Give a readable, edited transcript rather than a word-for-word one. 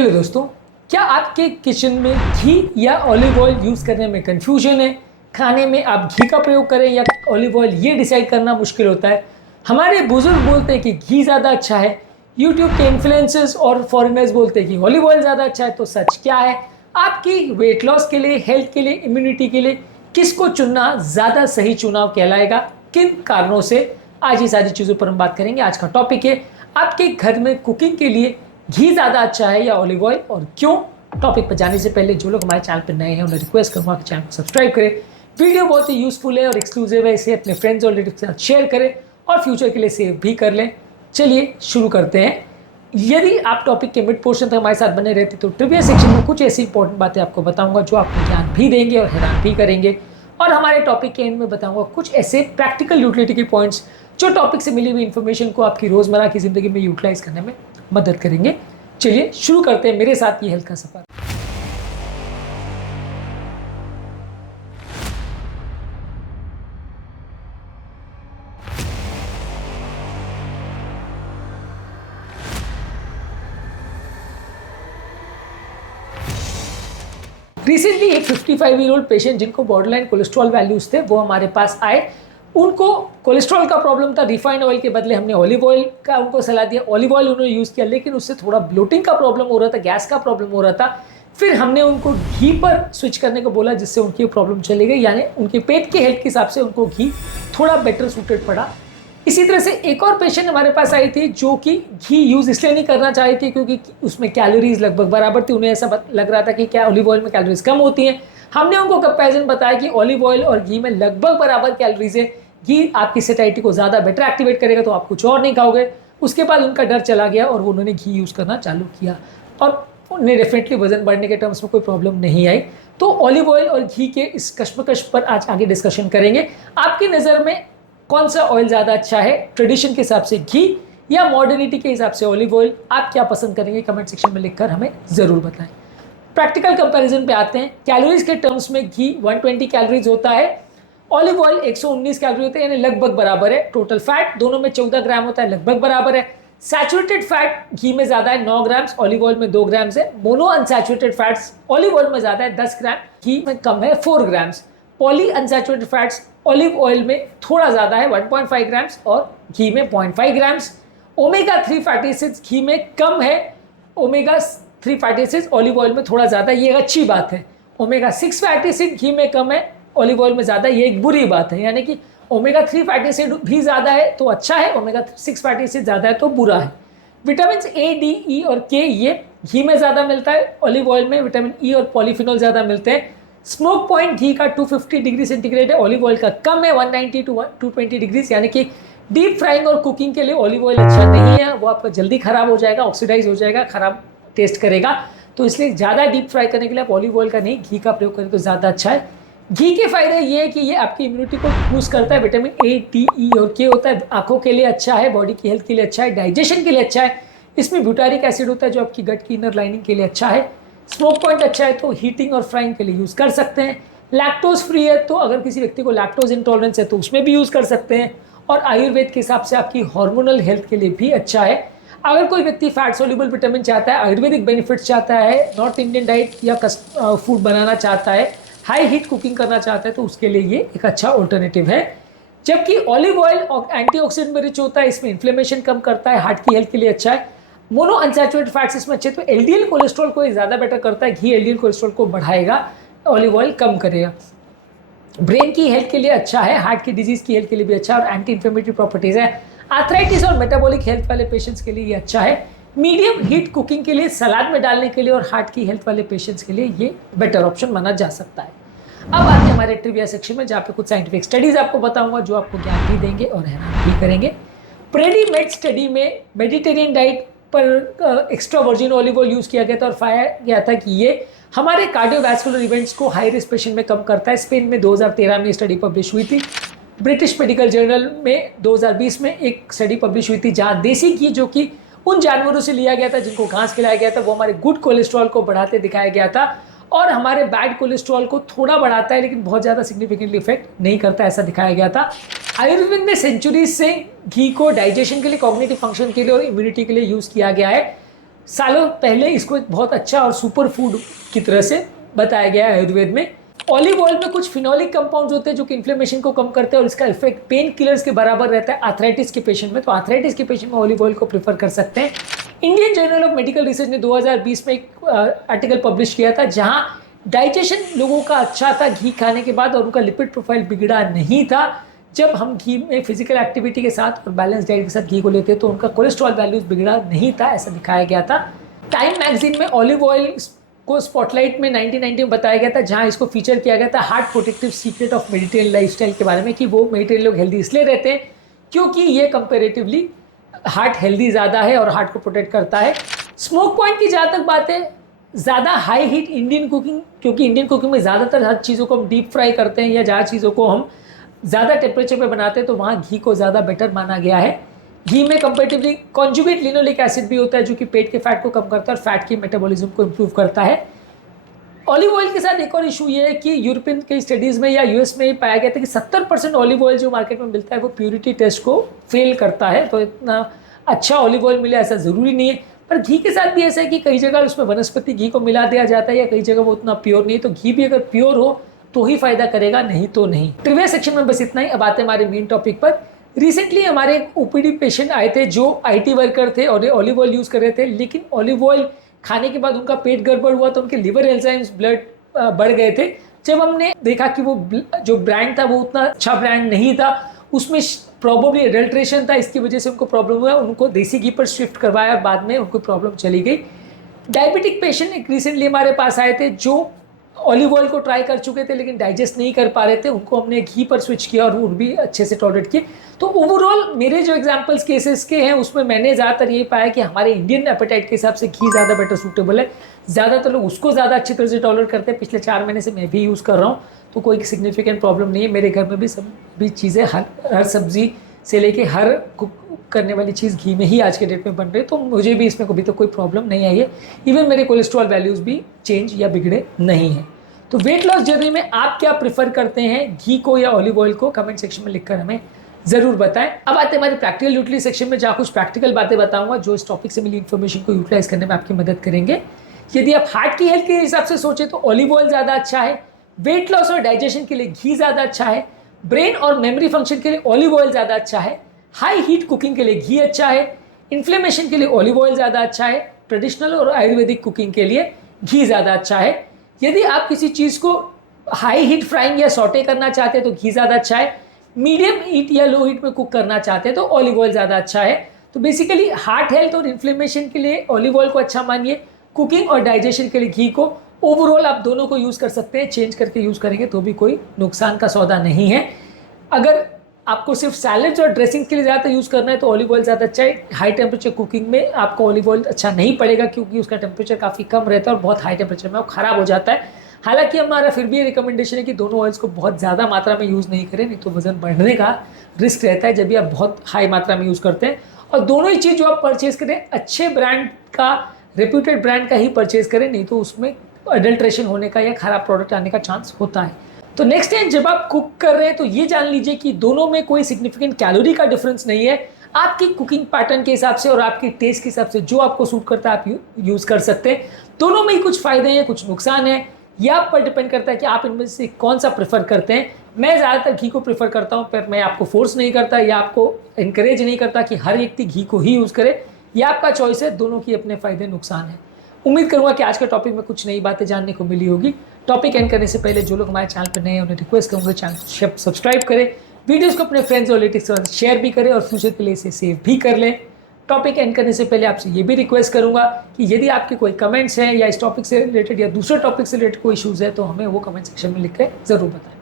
Hello दोस्तों, क्या आपके किचन में घी या ऑलिव ऑयल यूज़ करने में कन्फ्यूजन है? खाने में आप घी का प्रयोग करें या ऑलिव ऑयल, ये डिसाइड करना मुश्किल होता है। हमारे बुजुर्ग बोलते हैं कि घी ज़्यादा अच्छा है, यूट्यूब के इन्फ्लुएंसर्स और फॉरेनर्स बोलते हैं कि ऑलिव ऑयल ज़्यादा अच्छा है। तो सच क्या है? आपकी वेट लॉस के लिए, हेल्थ के लिए, इम्यूनिटी के लिए किसको चुनना ज़्यादा सही चुनाव कहलाएगा? किन कारणों से? आज ये सारी चीज़ों पर हम बात करेंगे। आज का टॉपिक है आपके घर में कुकिंग के लिए घी ज़्यादा अच्छा है या ऑलिव ऑयल, और क्यों? टॉपिक पर जाने से पहले जो लोग हमारे चैनल पर नए हैं उन्हें रिक्वेस्ट करूँगा कि चैनल को सब्सक्राइब करें। वीडियो बहुत ही यूजफुल है और एक्सक्लूसिव है, इसे अपने फ्रेंड्स और रिलेटिव के साथ शेयर करें और फ्यूचर के लिए सेव भी कर लें। चलिए शुरू करते हैं। यदि आप टॉपिक के मिड पोर्शन तक हमारे साथ बने रहते तो ट्रिविया सेक्शन में कुछ ऐसी इंपॉर्टेंट बातें आपको बताऊंगा जो आपको ज्ञान भी देंगे और हैरान भी करेंगे, और हमारे टॉपिक के एंड में बताऊंगा कुछ ऐसे प्रैक्टिकल यूटिलिटी के पॉइंट्स जो टॉपिक से मिली हुई इन्फॉर्मेशन को आपकी रोजमर्रा की जिंदगी में यूटिलाइज करने में मदद करेंगे। चलिए शुरू करते हैं मेरे साथ ये हल्का सफर। रिसेंटली एक 55 ईयर ओल्ड पेशेंट जिनको बॉर्डरलाइन कोलेस्ट्रॉल वैल्यूज थे वो हमारे पास आए। उनको कोलेस्ट्रॉल का प्रॉब्लम था, रिफाइंड ऑयल के बदले हमने ऑलिव ऑयल का उनको सलाह दिया। ऑलिव ऑयल उन्होंने यूज़ किया, लेकिन उससे थोड़ा ब्लोटिंग का प्रॉब्लम हो रहा था, गैस का प्रॉब्लम हो रहा था। फिर हमने उनको घी पर स्विच करने को बोला, जिससे उनकी प्रॉब्लम चली गई। यानी उनके पेट के हेल्थ के हिसाब से उनको घी थोड़ा बेटर सूटेड पड़ा। इसी तरह से एक और पेशेंट हमारे पास आई थी जो कि घी यूज़ इसलिए नहीं करना चाह रही थी क्योंकि उसमें कैलोरीज लगभग बराबर थी। उन्हें ऐसा लग रहा था कि क्या ऑलिव ऑयल में कैलोरीज कम होती हैं। हमने उनको कंपैरिजन बताया कि ऑलिव ऑयल और घी में लगभग बराबर कैलोरीज है। घी आपकी सेटाइटी को ज़्यादा बेटर एक्टिवेट करेगा, तो आप कुछ और नहीं खाओगे। उसके बाद उनका डर चला गया और उन्होंने घी यूज़ करना चालू किया, और उन्हें डेफिनेटली वजन बढ़ने के टर्म्स में कोई प्रॉब्लम नहीं आई। तो ऑलिव ऑयल और घी के इस कश्मकश पर आज आगे डिस्कशन करेंगे। आपकी नज़र में कौन सा ऑयल ज़्यादा अच्छा है? ट्रेडिशन के हिसाब से घी या मॉडर्निटी के हिसाब से ऑलिव ऑयल? आप क्या पसंद करेंगे? कमेंट सेक्शन में लिखकर हमें ज़रूर बताएं। प्रैक्टिकल कंपैरिजन पे आते हैं। कैलोरीज के टर्म्स में घी 120 कैलोरीज होता है, ऑलिव ऑयल 119 कैलोरी होते हैं, यानी लगभग बराबर है। टोटल फैट दोनों में 14 ग्राम होता है, लगभग बराबर है। सैचुरेटेड फैट घी में ज़्यादा है 9 ग्राम्स, ऑलिव ऑयल में 2 ग्राम्स है। Mono unsaturated fats olive oil में ज़्यादा है 10 ग्राम, घी में कम है 4 grams. Poly unsaturated fats olive oil में थोड़ा ज़्यादा है 1.5 ग्राम्स और घी में 0.5 ग्राम्स। ओमेगा 3 फैटी एसिड्स घी में कम है, omega 3 fatty acids olive oil में थोड़ा ज़्यादा, ये अच्छी बात है। ओमेगा 6 फैटी एसिड घी में कम है, ऑलिव ऑयल में ज़्यादा, ये एक बुरी बात है। यानी कि ओमेगा 3 फैटी एसिड भी ज़्यादा है तो अच्छा है, ओमेगा 6 फैटी एसिड ज़्यादा है तो बुरा है। विटामिन ए, डी, ई और के ये घी में ज़्यादा मिलता है, ऑलिव ऑयल में विटामिन ई और पॉलीफिनॉल ज़्यादा मिलते हैं। स्मोक पॉइंट घी का 250 डिग्री सेंटीग्रेड है, ऑलिव ऑयल का कम है 190 टू 220 डिग्रीज। यानी कि डीप फ्राइंग और कुकिंग के लिए ऑलिव ऑयल अच्छा नहीं है, वो आपका जल्दी खराब हो जाएगा, ऑक्सीडाइज हो जाएगा, खराब टेस्ट करेगा। तो इसलिए ज़्यादा डीप फ्राई करने के लिए आप ऑलिव ऑयल का नहीं, घी का प्रयोग करें तो ज़्यादा अच्छा है। घी के फायदे ये है कि ये आपकी इम्यूनिटी को बूस्ट करता है। विटामिन ए, डी, ई और के होता है, आंखों के लिए अच्छा है, बॉडी की हेल्थ के लिए अच्छा है, डाइजेशन के लिए अच्छा है। इसमें ब्यूटारिक एसिड होता है जो आपकी गट की इनर लाइनिंग के लिए अच्छा है। स्मोक पॉइंट अच्छा है तो हीटिंग और फ्राइंग के लिए यूज़ कर सकते हैं। लैक्टोज फ्री है, तो अगर किसी व्यक्ति को लैक्टोज इंटॉलरेंस है तो उसमें भी यूज़ कर सकते हैं। और आयुर्वेद के हिसाब से आपकी हार्मोनल हेल्थ के लिए भी अच्छा है। अगर कोई व्यक्ति फैट सोल्यूबल विटामिन चाहता है, आयुर्वेदिक बेनिफिट्स चाहता है, नॉर्थ इंडियन डाइट या फूड बनाना चाहता है, हाई हीट कुकिंग करना चाहता है, तो उसके लिए ये एक अच्छा ऑल्टरनेटिव है। जबकि ऑलिव ऑयल एंटीऑक्सीडेंट में रिच होता है, इसमें इन्फ्लेमेशन कम करता है, हार्ट की हेल्थ के लिए अच्छा है। मोनो अनसैचुरेटेड फैट्स इसमें अच्छे, तो एलडीएल कोलेस्ट्रॉल को ज़्यादा बेटर करता है। घी एलडीएल कोलेस्ट्रॉल को बढ़ाएगा, ऑलिव ऑयल कम करेगा। ब्रेन की हेल्थ के लिए अच्छा है, हार्ट की डिजीज़ की हेल्थ के लिए भी अच्छा है, और एंटी इन्फ्लेमेटरी प्रॉपर्टीज़ है। आर्थराइटिस और मेटाबॉलिक हेल्थ वाले पेशेंट्स के लिए ये अच्छा है। मीडियम हीट कुकिंग के लिए, सलाद में डालने के लिए और हार्ट की हेल्थ वाले पेशेंट्स के लिए ये बेटर ऑप्शन माना जा सकता है। अब आते हैं हमारे ट्रिविया सेक्शन में, जहाँ पे कुछ साइंटिफिक स्टडीज़ आपको बताऊंगा जो आपको ज्ञान भी देंगे और हैरान भी करेंगे। प्रेडीमेड स्टडी में मेडिटेरियन डाइट पर extra virgin olive oil use किया गया था और पाया गया था कि ये हमारे कार्डियोवैस्कुलर इवेंट्स को हाई रिस्क पेशेंट में कम करता है। स्पेन में 2013 में स्टडी पब्लिश हुई थी। ब्रिटिश मेडिकल जर्नल में 2020 में एक स्टडी पब्लिश हुई थी जहाँ देसी घी जो कि उन जानवरों से लिया गया था जिनको घास खिलाया गया था, वो हमारे गुड कोलेस्ट्रॉल को बढ़ाते दिखाया गया था, और हमारे बैड कोलेस्ट्रॉल को थोड़ा बढ़ाता है लेकिन बहुत ज़्यादा सिग्निफिकेंटली इफेक्ट नहीं करता, ऐसा दिखाया गया था। आयुर्वेद में सेंचुरीज से घी को डाइजेशन के लिए, कॉग्निटिव फंक्शन के लिए और इम्यूनिटी के लिए यूज़ किया गया है। सालों पहले इसको एक बहुत अच्छा और सुपर फूड की तरह से बताया गया है आयुर्वेद में। ऑलिव ऑयल में कुछ फिनोलिक कंपाउंड्स होते हैं जो कि इन्फ्लेमेशन को कम करते हैं और इसका इफेक्ट पेन किलर्स के बराबर रहता है आर्थराइटिस के पेशेंट में। तो आर्थराइटिस के पेशेंट में ऑलिव ऑयल को प्रेफर कर सकते हैं। Indian journal of medical research ने 2020 में एक आर्टिकल पब्लिश किया था जहां डाइजेशन लोगों का अच्छा था घी खाने के बाद और उनका लिपिड प्रोफाइल बिगड़ा नहीं था। जब हम घी में फिजिकल एक्टिविटी के साथ और बैलेंस डाइट के साथ घी को लेते तो उनका कोलेस्ट्रॉल वैल्यूज बिगड़ा नहीं था, ऐसा दिखाया गया था। टाइम मैगजीन में ऑलिव ऑयल को स्पॉटलाइट में 1990 में बताया गया था जहां इसको फीचर किया गया था heart protective secret of Mediterranean lifestyle के बारे में कि वो मेडिटेरियन लोग हेल्दी इसलिए रहते हैं क्योंकि ये कंपेरेटिवली हार्ट हेल्दी ज़्यादा है और हार्ट को प्रोटेक्ट करता है। स्मोक पॉइंट की जहाँ तक बात है, ज़्यादा हाई हीट इंडियन कुकिंग, क्योंकि इंडियन कुकिंग में ज़्यादातर हर चीज़ों को हम डीप फ्राई करते हैं या जहाँ चीज़ों को हम ज़्यादा टेम्परेचर पे बनाते हैं तो वहाँ घी को ज़्यादा बेटर माना गया है। घी में कंपेरेटिवली कॉन्जुगेट लिनोलिक एसिड भी होता है जो कि पेट के फैट को कम करता है और फैट की मेटाबॉलिज्म को इम्प्रूव करता है। ऑलिव ऑयल के साथ एक और इशू ये है कि यूरोपियन के स्टडीज़ में या यूएस में पाया गया था कि 70% ऑलिव ऑयल जो मार्केट में मिलता है वो प्योरिटी टेस्ट को फेल करता है। तो इतना अच्छा ऑलिव ऑयल मिले ऐसा ज़रूरी नहीं है। पर घी के साथ भी ऐसा है कि कई जगह उसमें वनस्पति घी को मिला दिया जाता है या कई जगह वो उतना प्योर नहीं है। तो घी भी अगर प्योर हो तो ही फायदा करेगा, नहीं तो नहीं। ट्रिविया सेक्शन में बस इतना ही। अब आते हैं हमारे मेन टॉपिक पर। रिसेंटली हमारे एक ओपीडी पेशेंट आए थे जो आईटी वर्कर थे और ऑलिव ऑयल यूज़ कर रहे थे, लेकिन ऑलिव ऑयल खाने के बाद उनका पेट गड़बड़ हुआ तो उनके लिवर एंजाइम्स ब्लड बढ़ गए थे। जब हमने देखा कि वो जो ब्रांड था वो उतना अच्छा ब्रांड नहीं था, उसमें प्रॉब्लली एडल्ट्रेशन था, इसकी वजह से उनको प्रॉब्लम हुआ। उनको देसी घी पर शिफ्ट करवाया और बाद में उनको प्रॉब्लम चली गई। डायबिटिक पेशेंट एक रिसेंटली हमारे पास आए थे जो ऑलिव ऑयल को ट्राई कर चुके थे लेकिन डाइजेस्ट नहीं कर पा रहे थे। उनको हमने घी पर स्विच किया और वो भी अच्छे से टॉलरेट किए। तो ओवरऑल मेरे जो एग्जांपल्स केसेस के हैं उसमें मैंने ज़्यादातर ये पाया कि हमारे इंडियन एपेटाइट के हिसाब से घी ज़्यादा बेटर सूटेबल है। ज़्यादातर लोग उसको ज़्यादा अच्छी तरह से टॉलरेट करते हैं। पिछले 4 महीने से मैं भी यूज़ कर रहा हूँ तो कोई सिग्निफिकेंट प्रॉब्लम नहीं है। मेरे घर में भी सभी चीज़ें हर सब्जी से लेके हर कुक करने वाली चीज़ घी में ही आज के डेट में बन रही है। तो मुझे भी इसमें कभी तो कोई प्रॉब्लम नहीं आई है। इवन मेरे कोलेस्ट्रॉल वैल्यूज़ भी चेंज या बिगड़े नहीं हैं। तो वेट लॉस जर्नी में आप क्या प्रेफर करते हैं, घी को या ऑलिव ऑयल को? कमेंट सेक्शन में लिखकर हमें ज़रूर बताएं। अब आते हैं हमारे प्रैक्टिकल यूटिलिटी सेक्शन में जहाँ कुछ प्रैक्टिकल बातें बताऊंगा जो इस टॉपिक से मिली इन्फॉर्मेशन को यूटिलाइज करने में आपकी मदद करेंगे। यदि आप हार्ट की हेल्थ के हिसाब से सोचें तो ऑलिव ऑयल ज़्यादा अच्छा है। वेट लॉस और डाइजेशन के लिए घी ज़्यादा अच्छा है। ब्रेन और मेमोरी फंक्शन के लिए ऑलिव ऑयल ज़्यादा अच्छा है। हाई हीट कुकिंग के लिए घी अच्छा है। इन्फ्लेमेशन के लिए ऑलिव ऑयल ज़्यादा अच्छा है। ट्रेडिशनल और आयुर्वेदिक कुकिंग के लिए घी ज़्यादा अच्छा है। यदि आप किसी चीज़ को हाई हीट फ्राइंग या सॉटे करना चाहते हैं तो घी ज़्यादा अच्छा है। मीडियम हीट या लो हीट में कुक करना चाहते हैं तो ऑलिव ऑयल ज़्यादा अच्छा है। तो बेसिकली हार्ट हेल्थ और इन्फ्लेमेशन के लिए ऑलिव ऑयल को अच्छा मानिए, कुकिंग और डाइजेशन के लिए घी को। ओवरऑल आप दोनों को यूज़ कर सकते हैं, चेंज करके यूज़ करेंगे तो भी कोई नुकसान का सौदा नहीं है। अगर आपको सिर्फ सैलड्स और ड्रेसिंग के लिए ज़्यादा यूज़ करना है तो ऑलिव ऑयल ज़्यादा अच्छा है। हाई टेम्परेचर कुकिंग में आपको ऑलिव ऑयल अच्छा नहीं पड़ेगा क्योंकि उसका टेम्परेचर काफ़ी कम रहता है और बहुत हाई टेम्परेचर में वो ख़राब हो जाता है। हालांकि हमारा फिर भी ये रिकमेंडेशन है कि दोनों ऑयल्स को बहुत ज़्यादा मात्रा में यूज़ नहीं करें, नहीं तो वजन बढ़ने का रिस्क रहता है जब भी आप बहुत हाई मात्रा में यूज़ करते हैं। और दोनों ही चीज़ जो आप परचेज़ करें अच्छे ब्रांड का, रेप्यूटेड ब्रांड का ही परचेज़ करें, नहीं तो उसमें अडल्ट्रेशन होने का या ख़राब प्रोडक्ट आने का चांस होता है। तो नेक्स्ट टाइम जब आप कुक कर रहे हैं तो ये जान लीजिए कि दोनों में कोई सिग्निफिकेंट कैलोरी का डिफरेंस नहीं है। आपकी कुकिंग पैटर्न के हिसाब से और आपके टेस्ट के हिसाब से जो आपको सूट करता है आप यूज़ कर सकते हैं। दोनों में ही कुछ फ़ायदे हैं, कुछ नुकसान है। यह आप पर डिपेंड करता है कि आप इनमें से कौन सा प्रेफर करते हैं। मैं ज़्यादातर घी को प्रेफर करता हूँ, पर मैं आपको फोर्स नहीं करता या आपको इंकरेज नहीं करता कि हर व्यक्ति घी को ही यूज़ करे। यह आपका चॉइस है, दोनों की अपने फ़ायदे नुकसान हैं। उम्मीद करूँगा कि आज के टॉपिक में कुछ नई बातें जानने को मिली होगी। टॉपिक एंड करने से पहले जो लोग हमारे चैनल पर नए हैं उन्हें रिक्वेस्ट करूँगा चैनल सब्सक्राइब करें, वीडियोज़ को अपने फ्रेंड्स और रिलेटिव्स के साथ शेयर भी करें और फ्यूचर के लिए इसे सेव भी कर लें। टॉपिक एंड करने से पहले आपसे ये भी रिक्वेस्ट करूंगा कि यदि आपके कोई कमेंट्स हैं या इस टॉपिक से रिलेटेड या दूसरे टॉपिक से रिलेटेड कोई इश्यूज़ है तो हमें वो कमेंट सेक्शन में लिख कर ज़रूर बताएं।